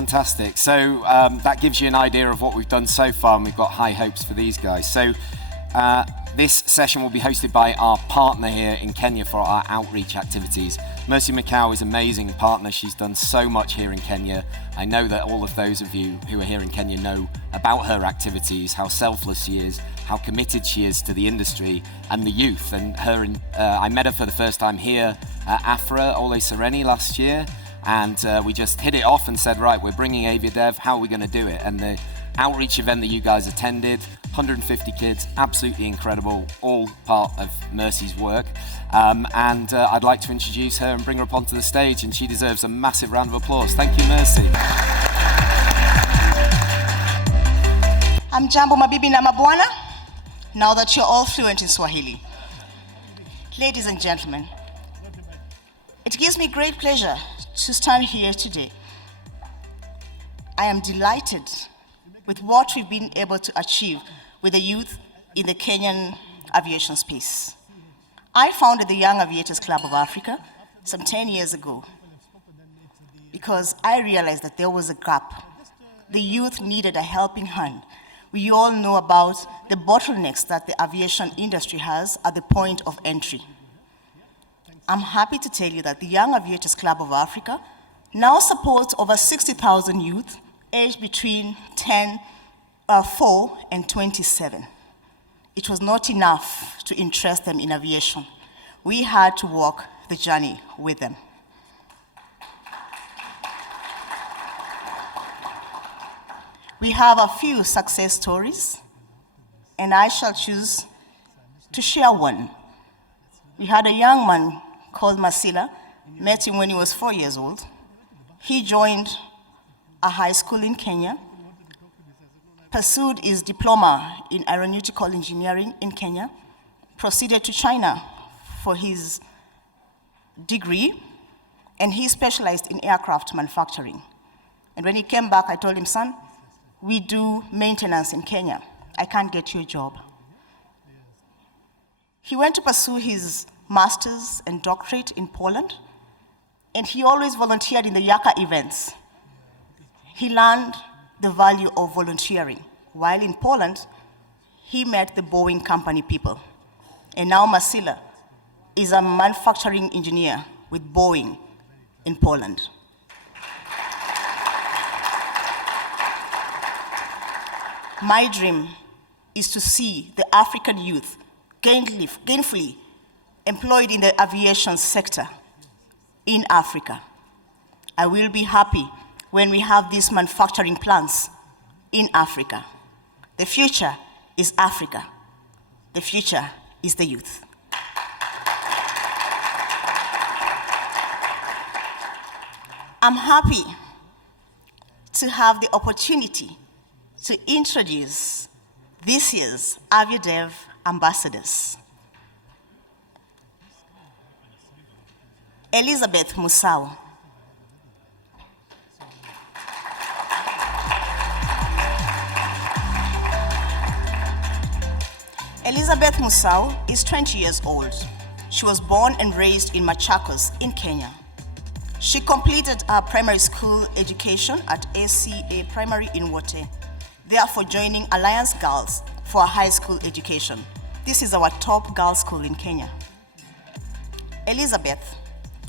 Fantastic. So that gives you an idea of what we've done so far, and we've got high hopes for these guys. So this session will be hosted by our partner here in Kenya for our outreach activities. Mercy Makau is an amazing partner. She's done so much here in Kenya. I know that all of those of you who are here in Kenya know about her activities, how selfless she is, how committed she is to the industry and the youth. And I met her for the first time here at Afra Ole Sereni last year. And we just hit it off and said, right, we're bringing AviaDev, how are we going to do it? And the outreach event that you guys attended, 150 kids, absolutely incredible, all part of Mercy's work. I'd like to introduce her and bring her up onto the stage, and she deserves a massive round of applause. Thank you, Mercy. Hamjambo mabibi na mabwana, now that you're all fluent in Swahili. Ladies and gentlemen, it gives me great pleasure to stand here today. I am delighted with what we've been able to achieve with the youth in the Kenyan aviation space. I founded the Young Aviators Club of Africa some 10 years ago because I realized that there was a gap. The youth needed a helping hand. We all know about the bottlenecks that the aviation industry has at the point of entry. I'm happy to tell you that the Young Aviators Club of Africa now supports over 60,000 youth aged between 4 and 27. It was not enough to interest them in aviation. We had to walk the journey with them. We have a few success stories, and I shall choose to share one. We had a young man called Masila, met him when he was 4 years old. He joined a high school in Kenya, pursued his diploma in aeronautical engineering in Kenya, proceeded to China for his degree, and he specialized in aircraft manufacturing. And when he came back, I told him, son, we do maintenance in Kenya. I can't get you a job. He went to pursue his master's and doctorate in Poland, and he always volunteered in the Yaka events. He learned the value of volunteering. While in Poland, he met the Boeing company people. And now Masila is a manufacturing engineer with Boeing in Poland. My dream is to see the African youth gainfully employed in the aviation sector in Africa. I will be happy when we have these manufacturing plants in Africa. The future is Africa. The future is the youth. I'm happy to have the opportunity to introduce this year's AviaDev ambassadors. Elizabeth Musau. Elizabeth Musau is 20 years old. She was born and raised in Machakos in Kenya. She completed her primary school education at ACA Primary in Wote, therefore joining Alliance Girls for a high school education. This is our top girls' school in Kenya. Elizabeth,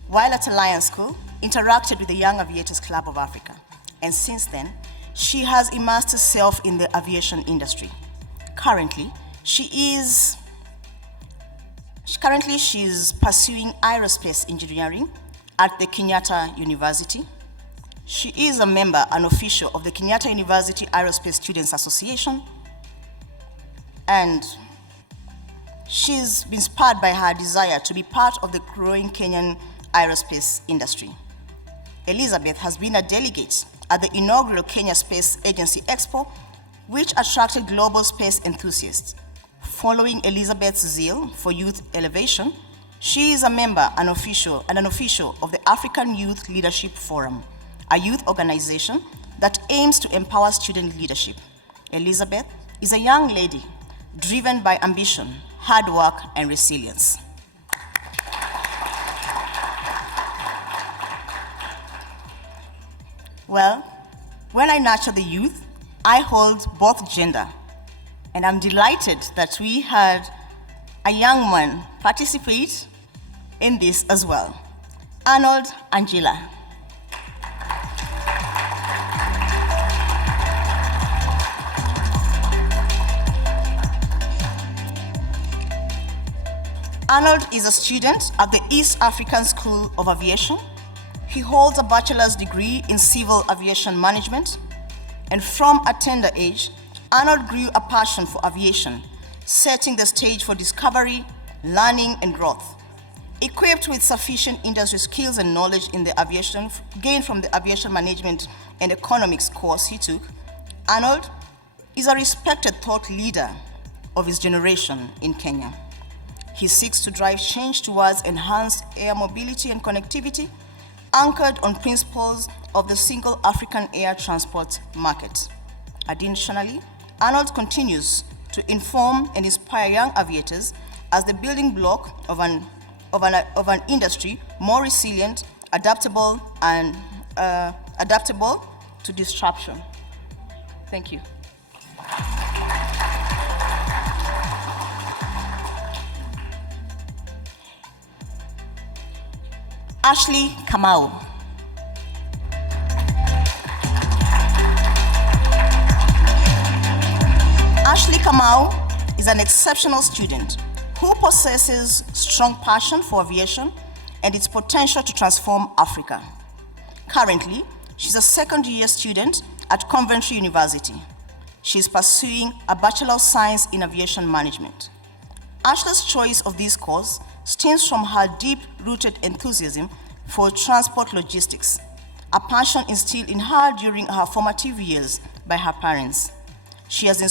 while at Alliance School, interacted with the Young Aviators Club of Africa, and since then, she has immersed herself in the aviation industry. Currently, she's pursuing aerospace engineering at the Kenyatta University. She is a member and official of the Kenyatta University Aerospace Students Association, and she's been inspired by her desire to be part of the growing Kenyan aerospace industry. Elizabeth has been a delegate at the inaugural Kenya Space Agency Expo, which attracted global space enthusiasts. Following Elizabeth's zeal for youth elevation, she is a member and an official of the African Youth Leadership Forum, a youth organization that aims to empower student leadership. Elizabeth is a young lady driven by ambition, hard work, and resilience. Well, When I nurture the youth, I hold both gender, and I'm delighted that we had a young man participate in this as well. Arnold, Anjila. Arnold is a student at the East African School of Aviation. He holds a bachelor's degree in civil aviation management, and from a tender age, Arnold grew a passion for aviation, setting the stage for discovery, learning, and growth. Equipped with sufficient industry skills and knowledge in the aviation, gained from the aviation management and economics course he took, Arnold is a respected thought leader of his generation in Kenya. He seeks to drive change towards enhanced air mobility and connectivity, anchored on principles of the single African air transport market. Additionally, Arnold continues to inform and inspire young aviators as the building block of an industry more resilient, adaptable to disruption. Thank you. Ashley Kamau. Ashley Kamau is an exceptional student who possesses strong passion for aviation and its potential to transform Africa. Currently, she's a second-year student at Coventry University. She is pursuing a Bachelor of Science in Aviation Management. Ashley's choice of this course stems from her deep-rooted enthusiasm for transport logistics, a passion instilled in her during her formative years by her parents. She had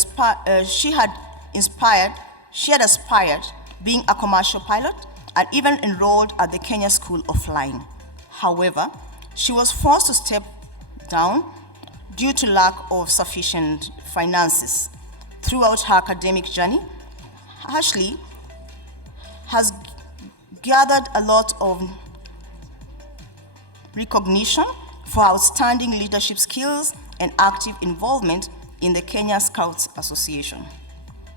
aspired being a commercial pilot and even enrolled at the Kenya School of Flying. However, she was forced to step down due to lack of sufficient finances. Throughout her academic journey, Ashley has gathered a lot of recognition for outstanding leadership skills and active involvement in the Kenya Scouts Association.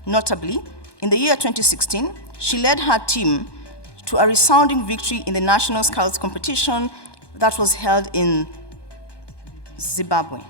Notably, in the year 2016, she led her team to a resounding victory in the National Scouts competition that was held in Zimbabwe,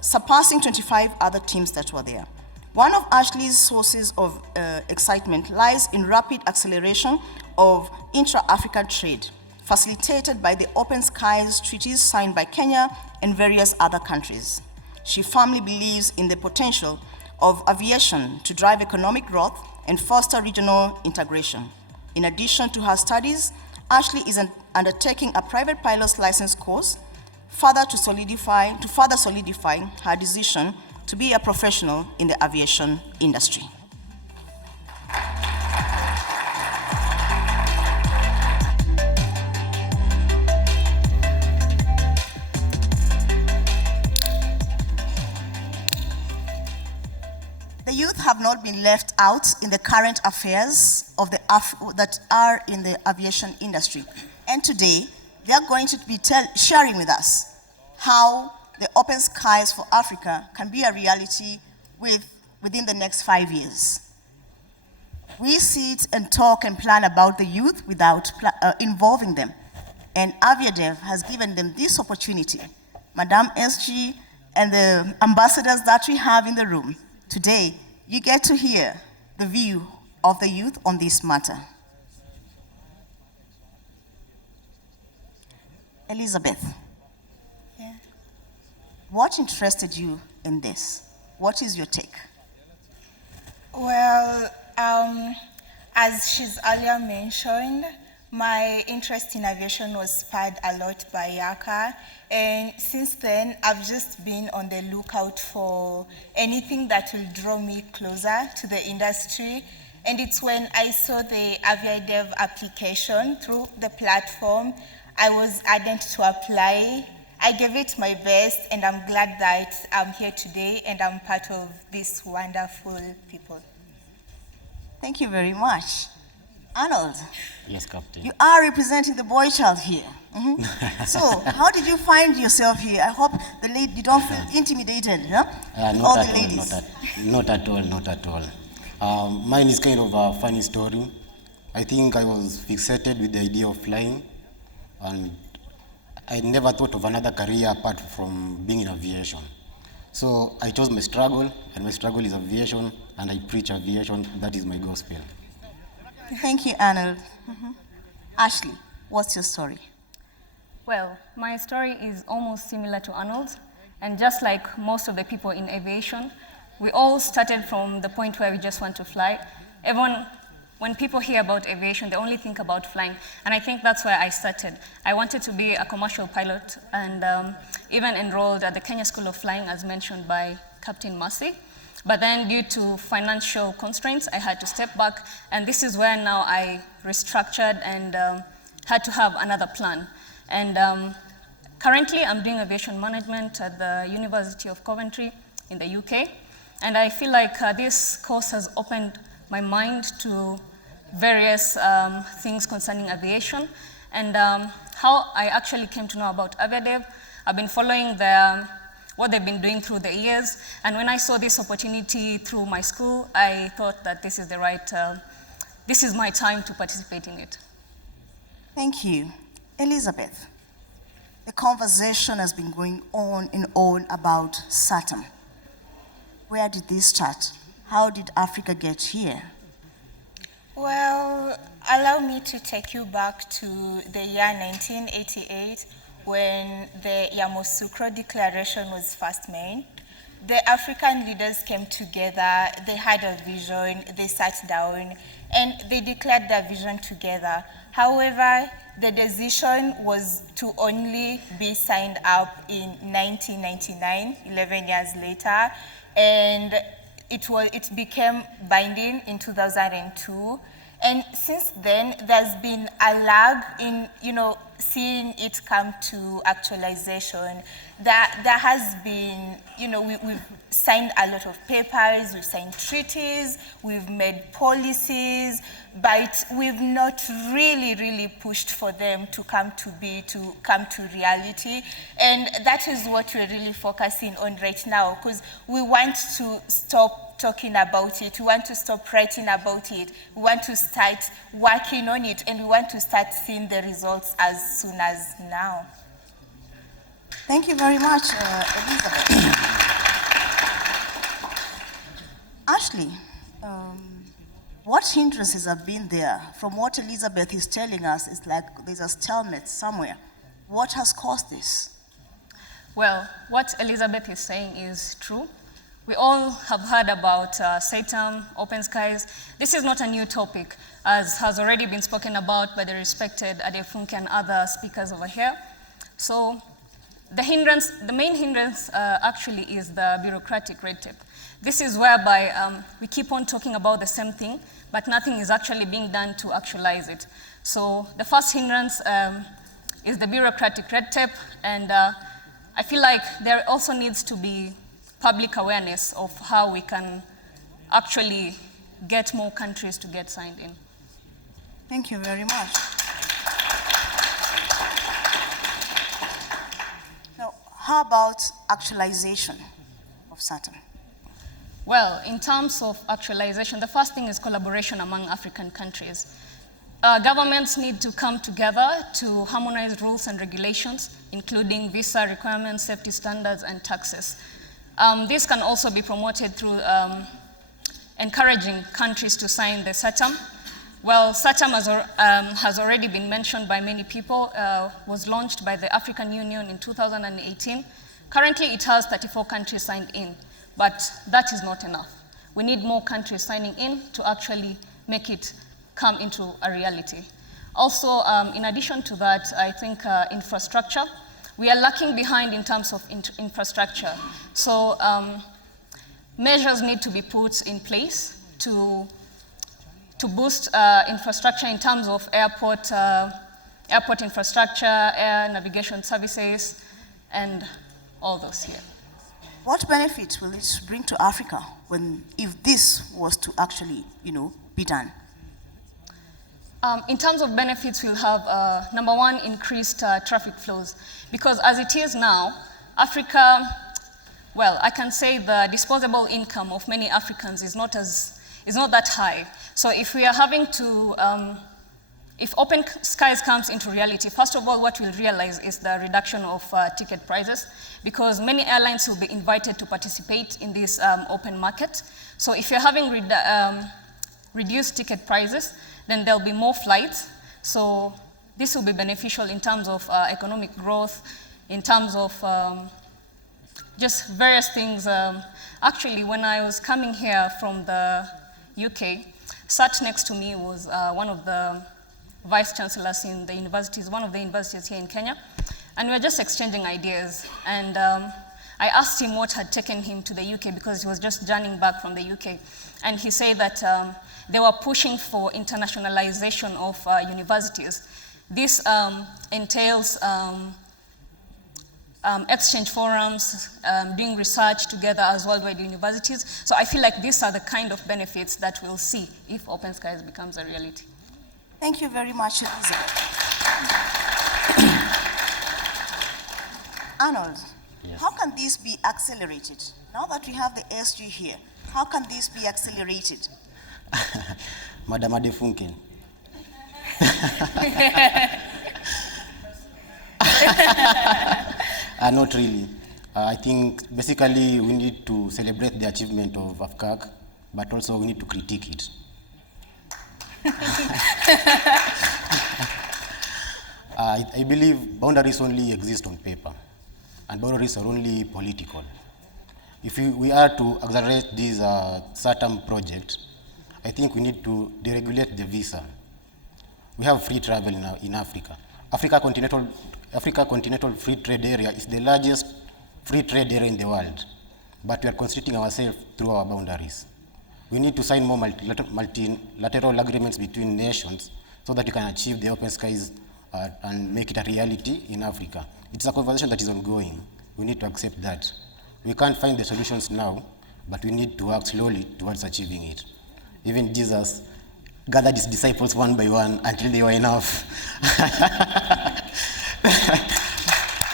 surpassing 25 other teams that were there. One of Ashley's sources of excitement lies in rapid acceleration of intra-African trade, facilitated by the Open Skies treaties signed by Kenya and various other countries. She firmly believes in the potential of aviation to drive economic growth and foster regional integration. In addition to her studies, Ashley is undertaking a private pilot's license course to further solidify her decision to be a professional in the aviation industry. The youth have not been left out in the current affairs that are in the aviation industry. And today, they are going to be sharing with us how the Open Skies for Africa can be a reality within the next 5 years. We sit and talk and plan about the youth without involving them. And AviaDev has given them this opportunity. Madam SG and the ambassadors that we have in the room, today, you get to hear the view of the youth on this matter. Elizabeth, what interested you in this? What is your take? Well, as she's earlier mentioned, my interest in aviation was spurred a lot by Yaka, and since then, I've just been on the lookout for anything that will draw me closer to the industry, and it's when I saw the AviaDev application through the platform, I was ardent to apply. I gave it my best, and I'm glad that I'm here today and I'm part of these wonderful people. Thank you very much. Arnold, Yes, Captain. you are representing the boy child here. Mhm. So, how did you find yourself here? I hope you don't feel intimidated, huh? With all the ladies. Not at all, not at all. Mine is kind of a funny story. I think I was fixated with the idea of flying, and I never thought of another career apart from being in aviation. So I chose my struggle, and my struggle is aviation, and I preach aviation. That is my gospel. Thank you, Arnold. Ashley, what's your story? Well, my story is almost similar to Arnold's, and just like most of the people in aviation, we all started from the point where we just want to fly. Everyone, when people hear about aviation, they only think about flying, and I think that's where I started. I wanted to be a commercial pilot, and even enrolled at the Kenya School of Flying, as mentioned by Captain Mercy. But then due to financial constraints, I had to step back, and this is where now I restructured and had to have another plan. And currently, I'm doing aviation management at the University of Coventry in the UK, and I feel like this course has opened my mind to various things concerning aviation, and how I actually came to know about AviaDev. I've been following what they've been doing through the years, and when I saw this opportunity through my school, I thought that this is this is my time to participate in it. Thank you. Elizabeth, the conversation has been going on and on about SATM. Where did this start? How did Africa get here? Well, allow me to take you back to the year 1988 when the Yamoussoukro Declaration was first made. The African leaders came together, they had a vision, they sat down, and they declared their vision together. However, the decision was to only be signed up in 1999, 11 years later, and it became binding in 2002. And since then, there's been a lag in, seeing it come to actualization. There has been, we've signed a lot of papers, we've signed treaties, we've made policies, but we've not really pushed for them to come to reality. And that is what we're really focusing on right now, because we want to stop talking about it, we want to stop writing about it, we want to start working on it, and we want to start seeing the results as soon as now. Thank you very much, Elizabeth. Ashley, what hindrances have been there? From what Elizabeth is telling us, it's like there's a stalemate somewhere. What has caused this? Well, what Elizabeth is saying is true. We all have heard about SATM, open skies. This is not a new topic, as has already been spoken about by the respected Adefunke and other speakers over here. So the main hindrance actually is the bureaucratic red tape. This is whereby we keep on talking about the same thing, but nothing is actually being done to actualize it. So the first hindrance is the bureaucratic red tape, and I feel like there also needs to be public awareness of how we can actually get more countries to get signed in. Thank you very much. Now, how about actualization of SATM? Well, in terms of actualization, the first thing is collaboration among African countries. Governments need to come together to harmonize rules and regulations, including visa requirements, safety standards, and taxes. This can also be promoted through encouraging countries to sign the SATM. Well, SATM has already been mentioned by many people, was launched by the African Union in 2018. Currently, it has 34 countries signed in, but that is not enough. We need more countries signing in to actually make it come into a reality. Also, in addition to that, I think infrastructure. We are lacking behind in terms of infrastructure. So measures need to be put in place to boost infrastructure in terms of airport infrastructure, air navigation services, and all those here. What benefit will it bring to Africa if this was to actually, be done? In terms of benefits, we'll have, number one, increased traffic flows. Because as it is now, Africa, well, I can say the disposable income of many Africans is not that high. So if we are having to, if open skies comes into reality, first of all, what we'll realize is the reduction of ticket prices, because many airlines will be invited to participate in this open market. So if you're having reduced ticket prices, then there'll be more flights. So this will be beneficial in terms of economic growth, in terms of just various things. Actually, when I was coming here from the UK, sat next to me was one of the vice chancellors in the universities, one of the universities here in Kenya, and we were just exchanging ideas. And I asked him what had taken him to the UK, because he was just journeying back from the UK. And he said that they were pushing for internationalization of universities. This entails exchange forums, doing research together as worldwide universities. So I feel like these are the kind of benefits that we'll see if Open Skies becomes a reality. Thank you very much, Elizabeth. Arnold, Yes. how can this be accelerated? Now that we have the SG here, how can this be accelerated? Madam Adefunken. Not really. I think basically we need to celebrate the achievement of AFCAC, but also we need to critique it. I believe boundaries only exist on paper, and boundaries are only political. If we are to accelerate this certain project, I think we need to deregulate the visa. We have free travel in Africa. Africa Continental Free Trade Area is the largest free trade area in the world, but we are constricting ourselves through our boundaries. We need to sign more multilateral agreements between nations so that we can achieve the open skies and make it a reality in Africa. It's a conversation that is ongoing. We need to accept that. We can't find the solutions now, but we need to work slowly towards achieving it. Even Jesus gathered his disciples one by one until they were enough.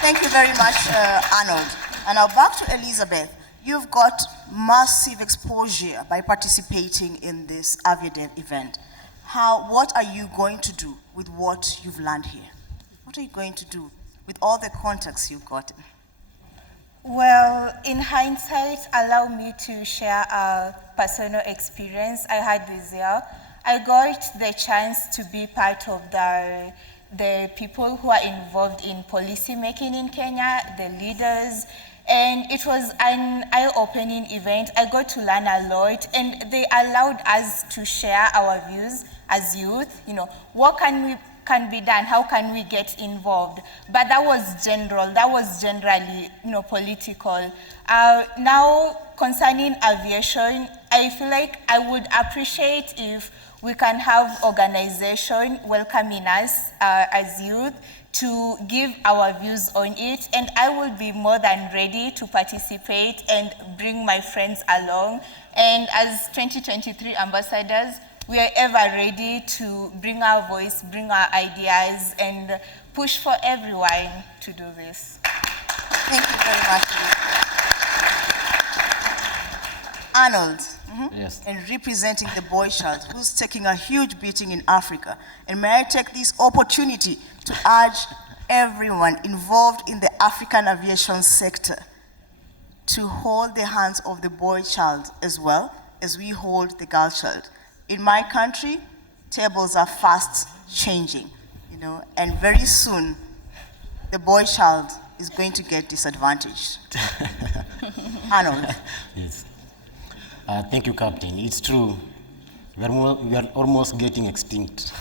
Thank you very much, Arnold. And now back to Elizabeth. You've got massive exposure by participating in this AviaDev event. What are you going to do with what you've learned here? What are you going to do with all the contacts you've gotten? Well, in hindsight, allow me to share a personal experience I had this year. I got the chance to be part of the people who are involved in policy making in Kenya, the leaders, and it was an eye-opening event. I got to learn a lot, and they allowed us to share our views as youth. You know, what can be done? How can we get involved? But that was general. That was generally, political. Now, concerning aviation, I feel like I would appreciate if we can have organization welcoming us as youth to give our views on it, and I will be more than ready to participate and bring my friends along. And as 2023 ambassadors, we are ever ready to bring our voice, bring our ideas, and push for everyone to do this. Thank you very much. Arnold, Yes. and representing the boy child who's taking a huge beating in Africa. And may I take this opportunity to urge everyone involved in the African aviation sector to hold the hands of the boy child as well as we hold the girl child. In my country, tables are fast changing, and very soon the boy child is going to get disadvantaged. Arnold. Yes. Thank you, Captain. It's true. We are almost getting extinct.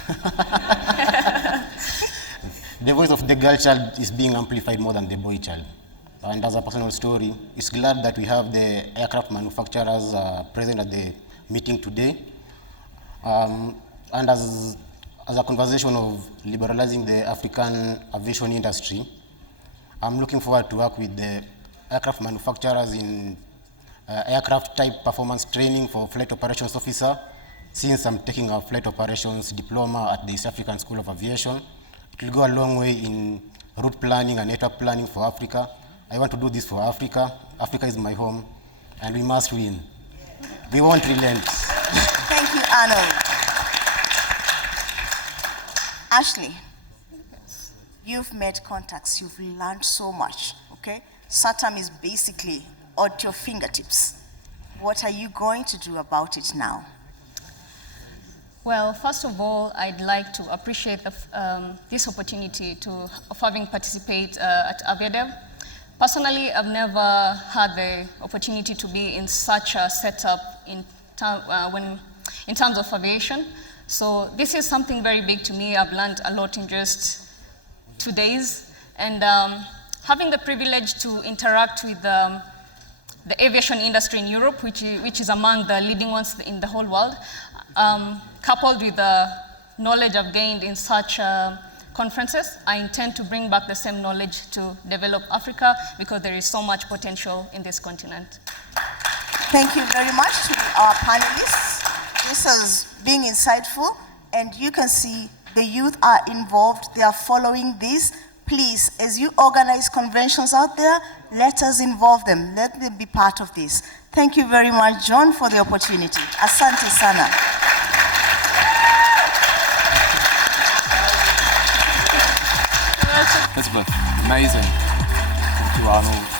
The voice of the girl child is being amplified more than the boy child. And as a personal story, it's glad that we have the aircraft manufacturers present at the meeting today. And as a conversation of liberalizing the African aviation industry, I'm looking forward to work with the aircraft manufacturers in aircraft type performance training for flight operations officer, since I'm taking a flight operations diploma at the East African School of Aviation. It will go a long way in route planning and network planning for Africa. I want to do this for Africa. Africa is my home, and we must win. We won't relent. Thank you, Arnold. Ashley, you've made contacts, you've learned so much, okay? SATAM is basically at your fingertips. What are you going to do about it now? Well, first of all, I'd like to appreciate this opportunity of having participated at AviaDev. Personally, I've never had the opportunity to be in such a setup in terms of aviation. So this is something very big to me. I've learned a lot in just 2 days. And having the privilege to interact with the aviation industry in Europe, which is among the leading ones in the whole world, coupled with the knowledge I've gained in such conferences, I intend to bring back the same knowledge to develop Africa because there is so much potential in this continent. Thank you very much to our panelists. This has been insightful, and you can see the youth are involved. They are following this. Please, as you organize conventions out there, let us involve them. Let them be part of this. Thank you very much, John, for the opportunity. Asante sana. Elizabeth, amazing. Thank you, Arnold.